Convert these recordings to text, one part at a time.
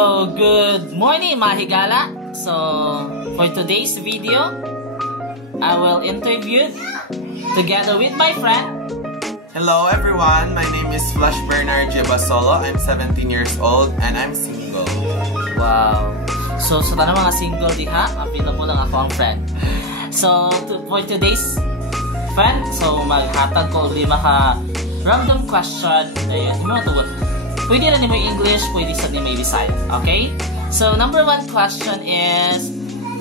So, good morning mga higala. So, for today's video, I will interview together with my friend. Hello everyone, my name is Flash Bernard Jebasolo. I'm 17 years old and I'm single. Wow. So, sa tanong mga single diha, apilo mo lang ako ang friend. So, for today's friend, so maghatag ko ulit maka random question. Ayun, yung mga tuwa. Pwede na ni may English, pwede sa ni may Bisaya. Okay? So, number one question is,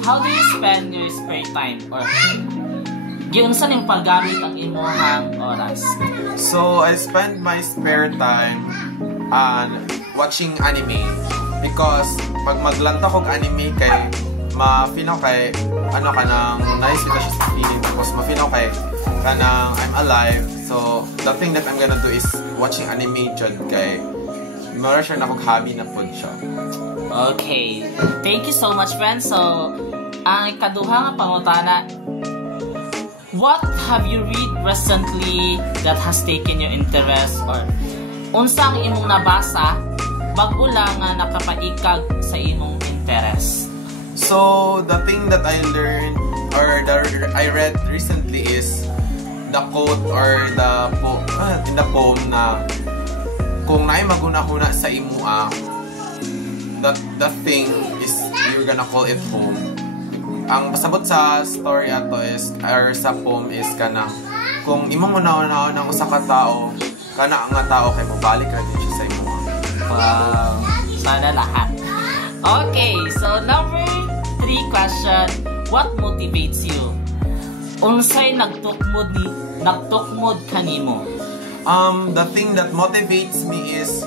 how do you spend your spare time? Or, giunsan yung paggamit ang imong oras? So, I spend my spare time on watching anime. Because, pag maglanta kog anime kay, ma-feel kay, ano ka nang, nice kita siya sa feeling. Tapos, ma-feel kay, kanang, I'm alive. So, the thing that I'm gonna do is watching anime jud kay, mara siya na kong hobby na po siya. Okay. Thank you so much, friends. So, ang ikaduha nga pangutana, what have you read recently that has taken your interest? Or, unsa ang imong nabasa, bago lang nga nakapaikag sa imong interest? So, the thing that I learned, or I read recently is the quote or in the poem na kung naay maguna-huna sa imua, the thing is you're gonna call it home. Ang pasabot sa story ato is, or sa poem is kanang kung imong una-una ng usa ka tao, kana ang nga tao kay mobalik ra din siya sa imua. Wow, sana lahat. Okay, so number 3 question, what motivates you? Unsay nagtukmod kanimo? The thing that motivates me is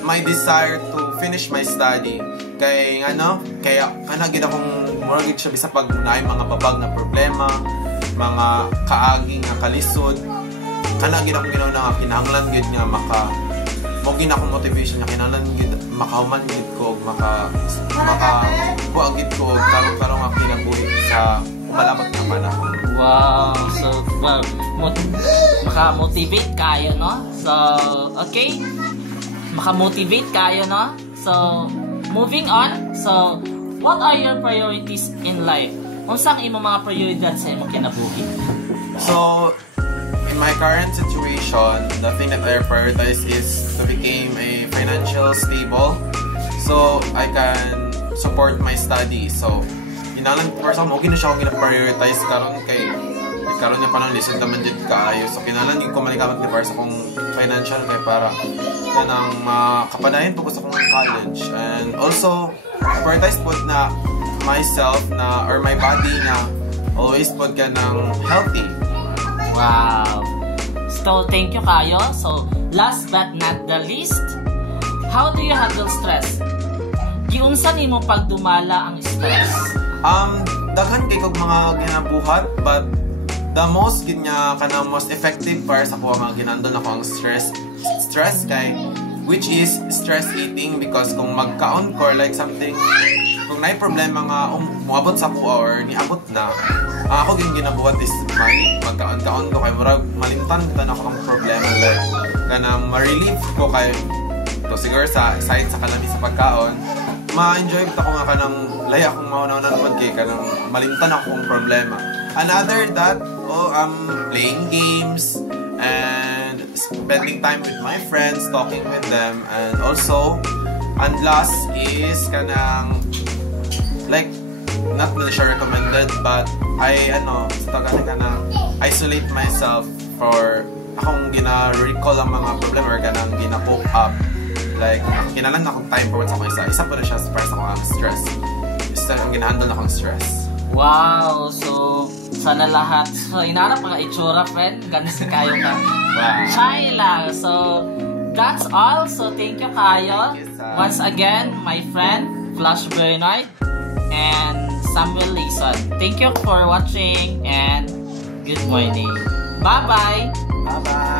my desire to finish my study. Kaya gid akong mortgage siya bisa pag naay mga babag na problema, mga kaaging nga kalisod. Gid akong ginaw na kinahanglan gid nga mo gid akong motivation nga kinahanglan gid makahuman gid ko, buag gid ko karon nga kinabuhi sa malabot na panahon. Wow, so maka-motivate kayo, no? So, okay, maka-motivate kayo, no? So, moving on. So, what are your priorities in life? Unsang imong mga prioridad sa imong kinabuhi? So, in my current situation, the thing that I prioritize is to become a financial stable so I can support my studies. So, kinahanglan first ako okay na siya akong gina-prioritize karon kay karon niya panahon lisod naman dyan kaayo. So kinahanglan yung kumanikamat ni para sa akong financial kay para kanang makapadayon po gusto kong college. And also prioritize po na myself na or my body na always po ka ng healthy. Wow. So thank you kayo. So last but not the least, how do you handle stress? Giunsa nimo pagdumala ang stress? Daghan kay kog mga ginabuhat, but the most effective para sa kuha mga ginandol na ko ang stress kay which is stress eating. Because kung magkaon ko like something, kung naay problema nga muabot sa kuha or niabot na, ako ginabuhat is magkaon-kaon ko kay murag malimtan kita na ko ang problema like kanang ma-relieve ko kay to siguro sa side sa kanami sa pagkaon ma-enjoy ko nga kanang laya akong mauna-una naman kay kanang malimtan akong problema. Another that, playing games and spending time with my friends, talking with them, and also, and last is kanang like not really sure recommended, but kanang isolate myself for akong gina-recall ang mga problema or kanang gina-cope up. Like, kinalan na akong time for once ako isa po na siya para sa akong stress. Isa ang ginahandle na akong stress. Wow! So, sana lahat. So, inarap mga itsura, friend. Ganis kayo ka. Wow. Shy lang. So, that's all. So, thank you kayo. Once again, my friend, Flash Bernard and Samuel Leeson. Thank you for watching and good morning. Bye-bye! Bye-bye!